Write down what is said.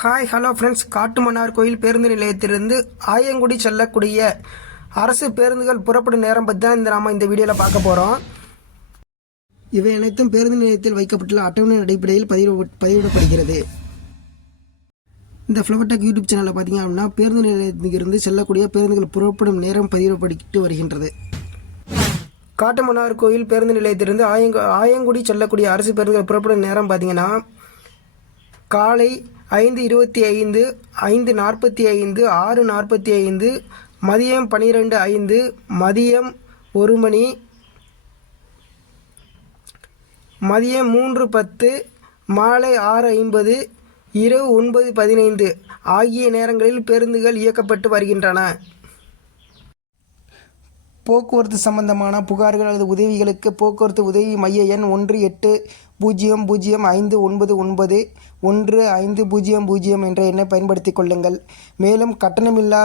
Hello friends. Kattumannar கோயில் பேருந்து நிலையத்திலிருந்து ஆயங்குடி செல்லக்கூடிய அரசு பேருந்துகள் புறப்படும் நேரம் பற்றி தான் நாம் இந்த வீடியோவில் பார்க்க போகிறோம். இவை அனைத்தும் பேருந்து நிலையத்தில் வைக்கப்பட்டுள்ள அட்டவணை அடிப்படையில் பதிவிடப்படுகிறது. இந்த ஃப்ளவர்டெக் யூடியூப் சேனலில் பார்த்தீங்க அப்படின்னா பேருந்து நிலையத்திலிருந்து செல்லக்கூடிய பேருந்துகள் புறப்படும் நேரம் பதிவிடப்பட்டு வருகின்றது. காட்டுமன்னார் கோயில் பேருந்து நிலையத்திலிருந்து ஆயங்குடி செல்லக்கூடிய அரசு பேருந்துகள் புறப்படும் நேரம் பார்த்தீங்கன்னா காலை 5:25, 5:45, 6:45, மதியம் 12:05, மதியம் 1 மணி, மதியம் 3:10, மாலை 6:50, இரவு 9:15 ஆகிய நேரங்களில் பேருந்துகள் இயக்கப்பட்டு வருகின்றன. போக்குவரத்து சம்பந்தமான புகார்கள் அல்லது உதவிகளுக்கு போக்குவரத்து உதவி மைய எண் 1800599150 என்ற எண்ணை பயன்படுத்திக் கொள்ளுங்கள். மேலும் கட்டணமில்லா